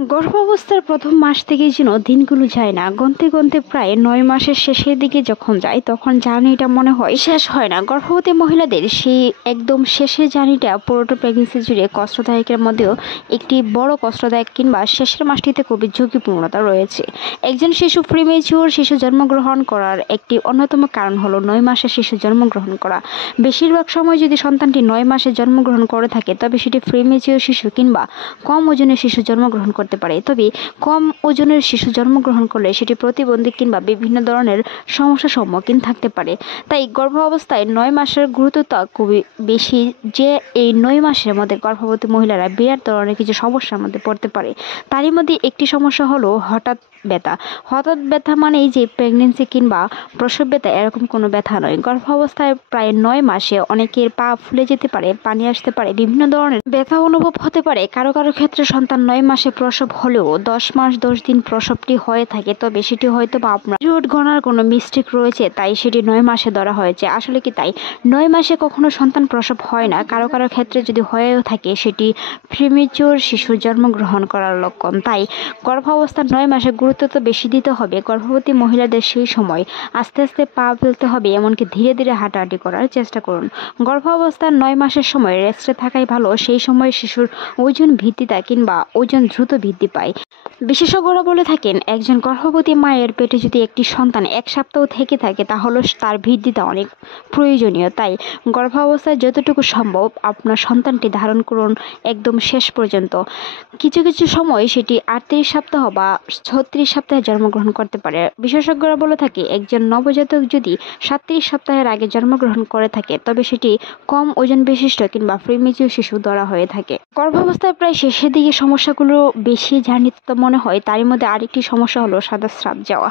গর্ভাবস্থার প্রথম মাস থেকেই যেন দিনগুলো যায় না, গুনতে গুনতে প্রায় 9 মাসের শেষের দিকে যখন যায় তখন জার্নিটা মনে হয় শেষ হয় না। গর্ভবতী মহিলাদের সেই একদম শেষের জার্নিটা পুরোটা প্রেগনেন্সি জুড়ে কষ্টদায়কের মধ্যেও একটি বড় কষ্টদায়ক কিংবা শেষের মাসটিতে খুবই ঝুঁকিপূর্ণতা রয়েছে। একজন শিশু প্রিমেচিউর শিশু জন্মগ্রহণ করার একটি অন্যতম কারণ হলো 9 মাসের শিশু জন্মগ্রহণ করা। বেশিরভাগ সময় যদি সন্তানটি 9 মাসে জন্মগ্রহণ করে থাকে তবে সেটি প্রিমেচিউর শিশু কিংবা কম ওজনের শিশু জন্মগ্রহণ করতে পারে। তবে কম ওজনের শিশু জন্মগ্রহণ করলে সেটি প্রতিবন্ধী কিংবা বিভিন্ন ধরনের সমস্যার সম্মুখীন থাকতে পারে। তাই গর্ভ অবস্থায় 9 মাসের গুরুত্বটা খুবই বেশি, যে এই 9 মাসের মধ্যে গর্ভবতী মহিলারা বিরাট ধরনের কিছু সমস্যার মধ্যে পড়তে পারে। তারই মধ্যে একটি সমস্যা হলো হঠাৎ ব্যথা। হঠাৎ ব্যথা মানেই যে প্রেগনেন্সি কিংবা প্রসব ব্যথা এরকম কোনো ব্যথা নয়। গর্ভাবস্থায় প্রায় 9 মাসে অনেকের পা ফুলে যেতে পারে, পানি আসতে পারে, বিভিন্ন ধরনের ব্যথা অনুভব হতে পারে। কারো কারো ক্ষেত্রে সন্তান 9 মাসে প্রসব হলেও 10 মাস 10 দিন প্রসবটি হয়ে থাকে, তবে সেটি হয়তো বা আপনার পিরিয়ড গণার কোনো মিস্টেক রয়েছে, তাই সেটি 9 মাসে ধরা হয়েছে। আসলে কি তাই? 9 মাসে কখনো সন্তান প্রসব হয় না। কারো কারো ক্ষেত্রে যদি হয়েও থাকে সেটি প্রিমেচিউর শিশুর জন্মগ্রহণ করার লক্ষণ। তাই গর্ভাবস্থার 9 মাসে গুরুত্ব তো বেশি দিতে হবে। গর্ভবতী মহিলাদের সেই সময় আস্তে আস্তে পা ফেলতে হবে, এমনকি ধীরে ধীরে হাঁটাহাঁটি করার চেষ্টা করুন। গর্ভাবস্থার 9 মাসের সময় রেস্টে থাকাই ভালো। সেই সময় শিশুর ওজন ভিত্তিতা কিংবা ওজন দ্রুত বৃদ্ধি পায়। বিশেষজ্ঞরা বলে থাকেন একজন গর্ভবতী মায়ের পেটে যদি একটি সন্তান 1 সপ্তাহ থেকে থাকে তাহলে তার বৃদ্ধিটা অনেক প্রয়োজনীয়। তাই গর্ভাবস্থায় যতটুকু সম্ভব আপনার সন্তানটি ধারণ করুন একদম শেষ পর্যন্ত। কিছু কিছু সময় সেটি 38 সপ্তাহ বা 36 সপ্তাহে জন্মগ্রহণ করতে পারে। বিশেষজ্ঞরা বলে থাকে একজন নবজাতক যদি 37 সপ্তাহের আগে জন্মগ্রহণ করে থাকে তবে সেটি কম ওজন বিশিষ্ট কিংবা প্রিমেচিউর শিশু ধরা হয়ে থাকে। গর্ভাবস্থায় প্রায় শেষের দিকে সমস্যাগুলো বেশি জার্নিত মনে হয়। তারই মধ্যে আরেকটি সমস্যা হলো সাদা স্রাব যাওয়া।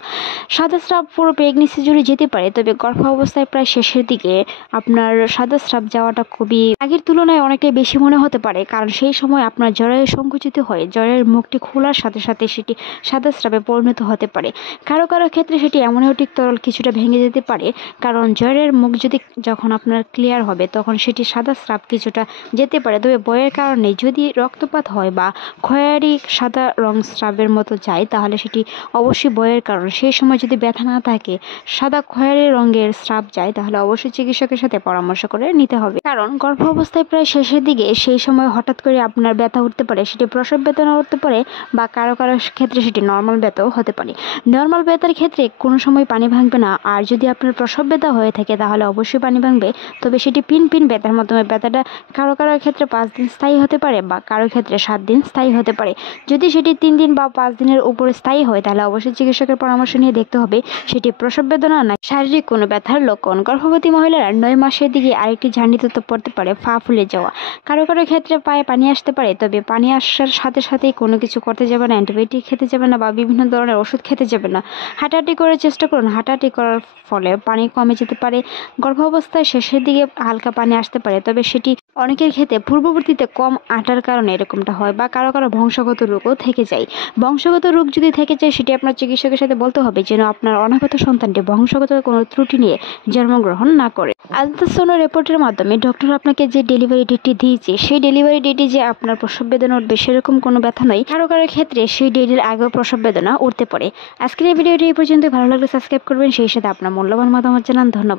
সাদা স্রাব পুরো প্রেগনেন্সি জুড়ে যেতে পারে, তবে গর্ভাবস্থায় প্রায় শেষের দিকে আপনার সাদা স্রাব যাওয়াটা খুবই আগের তুলনায় অনেকটাই বেশি মনে হতে পারে, কারণ সেই সময় আপনার জরায়ু সংকুচিত হয়ে জরায়ুর মুখটি খোলার সাথে সাথে সেটি সাদা স্রাবে পরিণত হতে পারে। কারো কারো ক্ষেত্রে সেটি অ্যামনিওটিক তরল কিছুটা ভেঙে যেতে পারে, কারণ জরায়ুর মুখ যদি যখন আপনার ক্লিয়ার হবে তখন সেটি সাদা স্রাব কিছুটা যেতে পারে। তবে বয়ের কারণে যদি রক্তপাত হয় বা খয়েরি সাদা রং স্রাবের মতো যায় তাহলে সেটি অবশ্যই বয়ের কারণ। সেই সময় যদি ব্যথা না থাকে, সাদা খয়েরি রঙের স্রাব যায়, তাহলে অবশ্যই চিকিৎসকের সাথে পরামর্শ করে নিতে হবে। কারণ গর্ভ অবস্থায় প্রায় শেষের দিকে সেই সময় হঠাৎ করে আপনার ব্যথা উঠতে পারে, সেটি প্রসব ব্যথা উঠতে পারে বা কারো কারো ক্ষেত্রে সেটি নর্মাল ব্যথাও হতে পারে। নর্মাল ব্যথার ক্ষেত্রে কোনো সময় পানি ভাঙবে না, আর যদি আপনার প্রসব ব্যথা হয়ে থাকে তাহলে অবশ্যই পানি ভাঙবে। তবে সেটি পিন পিন ব্যথার মাধ্যমে ব্যথাটা কারো কারো ক্ষেত্রে 5 দিন স্থায়ী হতে পারে বা কারো ক্ষেত্রে 7 দিন স্থায়ী হতে পারে। যদি সেটি 3 দিন বা 5 দিনের উপরে স্থায়ী হয় তাহলে অবশ্যই চিকিৎসকের পরামর্শ নিয়ে দেখতে হবে সেটি প্রসব বেদনা না শারীরিক কোনো ব্যথার লক্ষণ। গর্ভবতী মহিলারা 9 মাসের দিকে আরেকটি ঝান্ডিতে পড়তে পারে পা ফুলে যাওয়া। কারো কারো ক্ষেত্রে পায়ে পানি আসতে পারে, তবে পানি আসার সাথে সাথেই কোনো কিছু করতে যাবে না, অ্যান্টিবায়োটিক খেতে যাবে না বা বিভিন্ন ধরনের ওষুধ খেতে যাবে না। হাঁটাহাঁটি করার চেষ্টা করুন। হাঁটাহাঁটি করার ফলে পানি কমে যেতে পারে। গর্ভাবস্থায় শেষের দিকে হালকা পানি আসতে পারে, তবে সেটি অনেকের ক্ষেত্রে পূর্ববর্তীতে কম আটার কারণে এরকমটা হয় বা কারো কারো বংশগত রোগও থেকে যায়। বংশগত রোগ যদি থেকে যায় সেটি আপনার চিকিৎসকের সাথে বলতে হবে যেন আপনার অনাগত সন্তানটি বংশগত কোনো ত্রুটি নিয়ে জন্মগ্রহণ না করে। আলট্রাসাউন্ড রিপোর্টের মাধ্যমে ডক্টর আপনাকে যে ডেলিভারি ডেটটি দিয়েছে সেই ডেলিভারি ডেটে যে আপনার প্রসব বেদনা উঠবে সেরকম কোনো ব্যথা নয়। কারো কারো ক্ষেত্রে সেই ডেটের আগেও প্রসব বেদনা উঠতে পারে। আজকের এই ভিডিওটি এই পর্যন্ত। ভালো লাগলে সাবস্ক্রাইব করবেন, সেই সাথে আপনার মূল্যবান মতামত জানান। ধন্যবাদ।